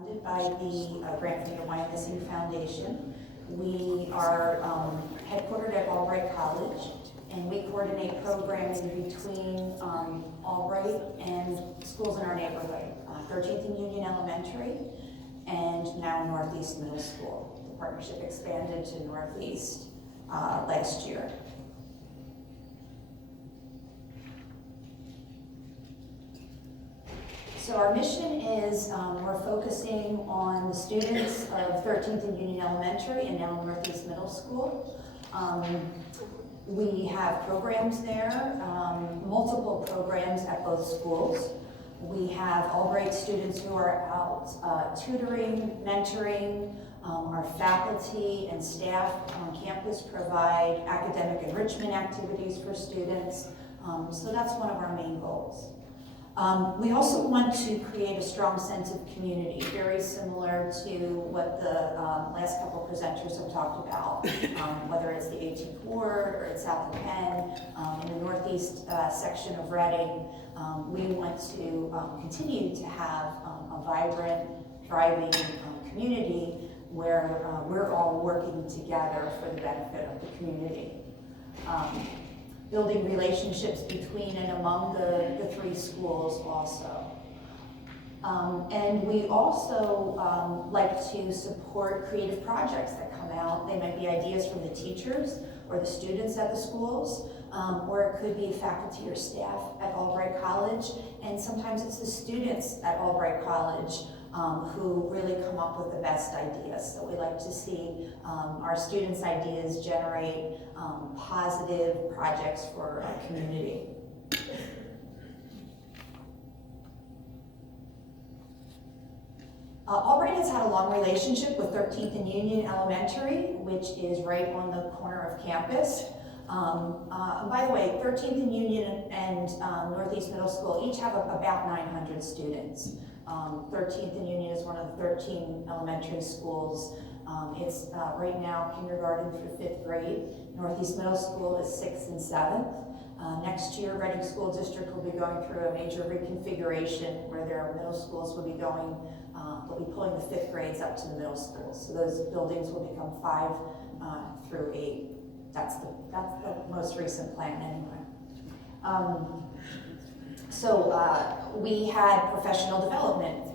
Funded by the grant from the Wyomissing Foundation. We are headquartered at Albright College, and we coordinate programming between Albright and schools in our neighborhood, 13th and Union Elementary, and now Northeast Middle School. The partnership expanded to Northeast last year. So our mission is we're focusing on the students of 13th and Union Elementary and now Northeast Middle School. We have programs there, multiple programs at both schools. We have Albright students who are out tutoring, mentoring. Our faculty and staff on campus provide academic enrichment activities for students. So that's one of our main goals. We also want to create a strong sense of community, very similar to what the last couple presenters have talked about, whether it's the 18th Ward or it's South of Penn, in the Northeast section of Reading. We want to continue to have a vibrant, thriving community where we're all working together for the benefit of the community. Building relationships between and among the three schools also. And we also like to support creative projects that come out. They might be ideas from the teachers or the students at the schools, or it could be faculty or staff at Albright College, and sometimes it's the students at Albright College who really come up with the best ideas. So we like to see our students' ideas generate positive projects for our community. Albright has had a long relationship with 13th and Union Elementary, which is right on the corner of campus. By the way, 13th and Union and Northeast Middle School each have about 900 students. 13th and Union is one of the 13 elementary schools. It's right now kindergarten through 5th grade. Northeast Middle School is 6th and 7th. Next year, Reading School District will be going through a major reconfiguration where their middle schools will be going, they'll be pulling the 5th grades up to the middle schools. So those buildings will become 5 through 8. That's the most recent plan anyway. We had professional development.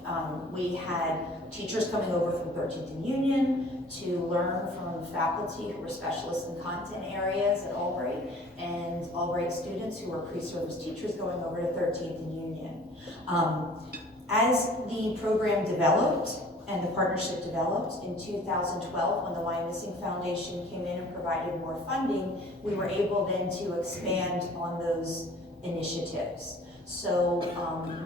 We had teachers coming over from 13th and Union to learn from faculty who were specialists in content areas at Albright, and Albright students who were pre-service teachers going over to 13th and Union. As the program developed and the partnership developed in 2012, when the Wyomissing Foundation came in and provided more funding, we were able then to expand on those initiatives. So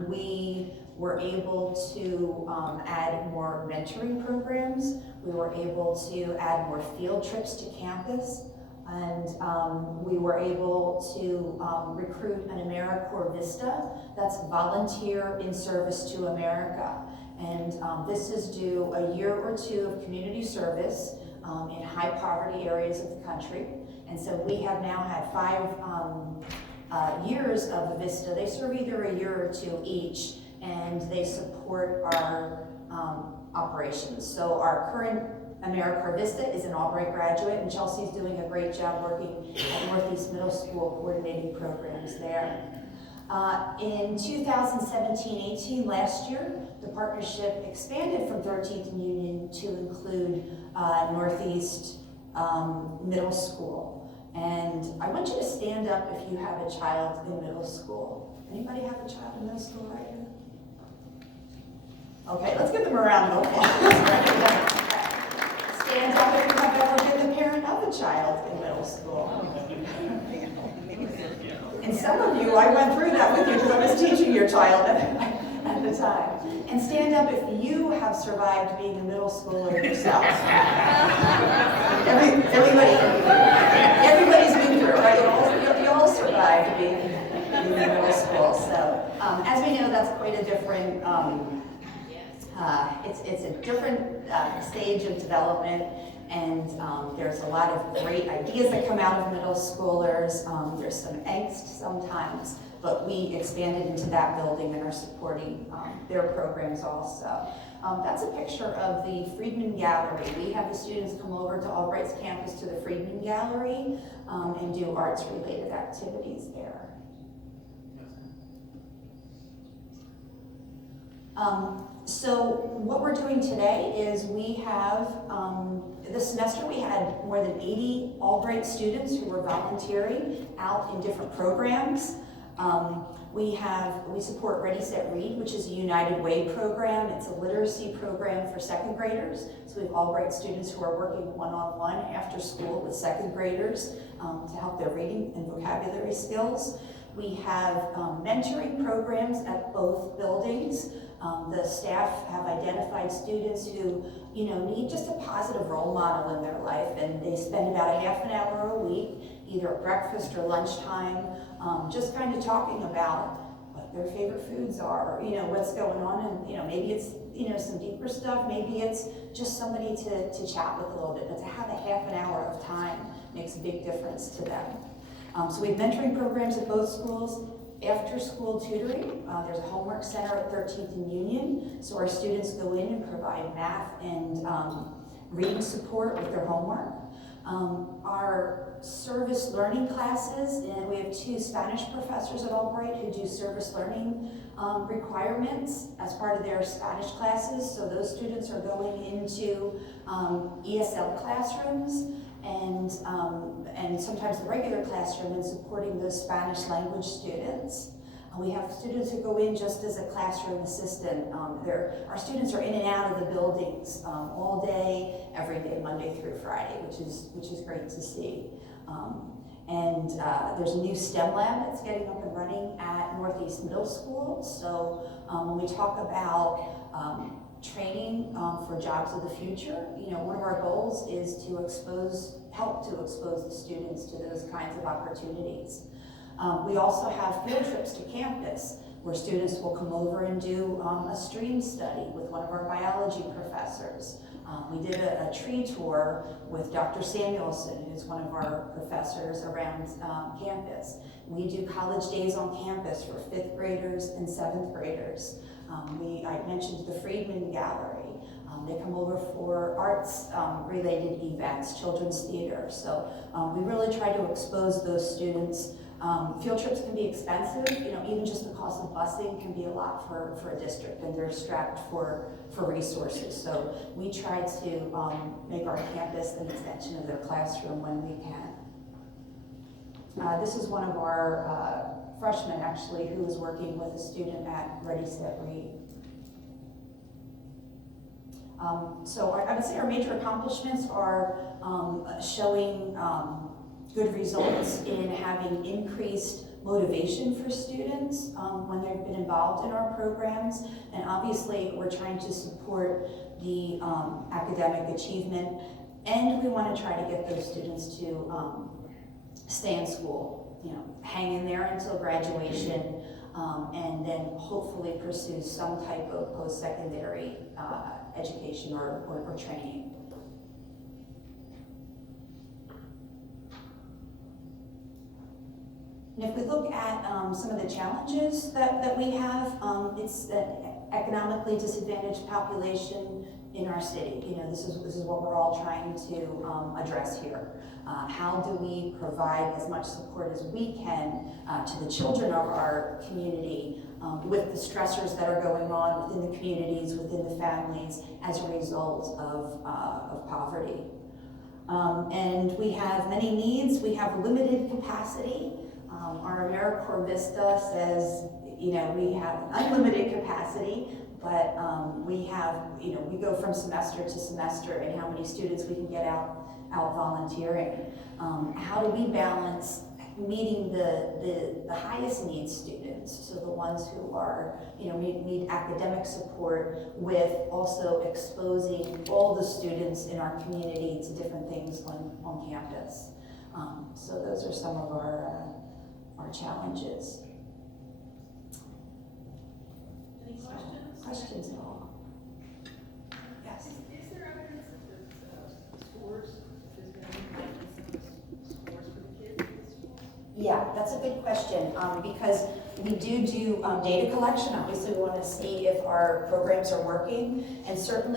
we were able to add more mentoring programs. We were able to add more field trips to campus. And we were able to recruit an AmeriCorps Vista. That's Volunteer in Service to America. And this is do a year or two of community service in high poverty areas of the country. And so we have now had 5 years of the Vista. They serve either a year or 2 each, and they support our operations. So our current AmeriCorps Vista is an Albright graduate, and Chelsea's doing a great job working at Northeast Middle School coordinating programs there. In 2017-18, last year, the partnership expanded from 13th and Union to include Northeast Middle School. And I want you to stand up if you have a child in middle school. Anybody have a child in middle school right here? Okay, let's give them a round of applause. Stand up if you have ever been the parent of a child in middle school. And some of you, I went through that with you because I was teaching your child at the time. And stand up if you have survived being a middle schooler yourself. Everybody's been through it, right? You all survived being in middle school. So as we know, that's quite a different, it's a different stage of development. And there's a lot of great ideas that come out of middle schoolers. There's some angst sometimes, but we expanded into that building and are supporting their programs also. That's a picture of the Friedman Gallery. We have the students come over to Albright's campus to the Friedman Gallery and do arts-related activities there. So what we're doing today is we have, this semester we had more than 80 Albright students who were volunteering out in different programs. We support Ready, Set, Read, which is a United Way program. It's a literacy program for second graders. So we have Albright students who are working one-on-one after school with second graders to help their reading and vocabulary skills. We have mentoring programs at both buildings. The staff have identified students who, need just a positive role model in their life, and they spend about a half an hour a week, either at breakfast or lunchtime, just kind of talking about what their favorite foods are, what's going on, and maybe it's some deeper stuff, maybe it's just somebody to chat with a little bit, but to have a half an hour of time makes a big difference to them. So we have mentoring programs at both schools. After school tutoring, there's a homework center at 13th and Union, so our students go in and provide math and reading support with their homework. Our service learning classes, and we have 2 Spanish professors at Albright who do service learning requirements as part of their Spanish classes, so those students are going into ESL classrooms and sometimes the regular classroom and supporting those Spanish language students. We have students who go in just as a classroom assistant. Our students are in and out of the buildings all day, every day, Monday through Friday, which is great to see. There's a new STEM lab that's getting up and running at Northeast Middle School. So when we talk about training for jobs of the future, one of our goals is to help to expose the students to those kinds of opportunities. We also have field trips to campus where students will come over and do a stream study with one of our biology professors. We did a tree tour with Dr. Samuelson, who's one of our professors around campus. We do college days on campus for 5th graders and 7th graders. I mentioned the Friedman Gallery. They come over for arts-related events, children's theater. So we really try to expose those students. Field trips can be expensive. Even just the cost of busing can be a lot for a district, and they're strapped for resources. So we try to make our campus an extension of their classroom when we can. This is one of our freshmen, actually, who is working with a student at Ready, Set, Read. So I would say our major accomplishments are showing good results in having increased motivation for students when they've been involved in our programs. And obviously, we're trying to support the academic achievement, and we want to try to get those students to stay in school, hang in there until graduation, and then hopefully pursue some type of post-secondary education or training. And if we look at some of the challenges that we have, it's that economically disadvantaged population in our city. This is what we're all trying to address here. How do we provide as much support as we can to the children of our community with the stressors that are going on within the communities, within the families, as a result of poverty? And we have many needs. We have limited capacity. Our AmeriCorps Vista says, we have unlimited capacity, but we go from semester to semester and how many students we can get out volunteering. How do we balance meeting the highest needs students, so the ones who are, need academic support, with also exposing all the students in our community to different things on campus. So those are some of our challenges. Any questions? Questions at all? Yes. Is there evidence that the scores is going to impact some of the scores for the kids in the school? Yeah, that's a good question, because we do data collection. Obviously, we want to see if our programs are working, and certainly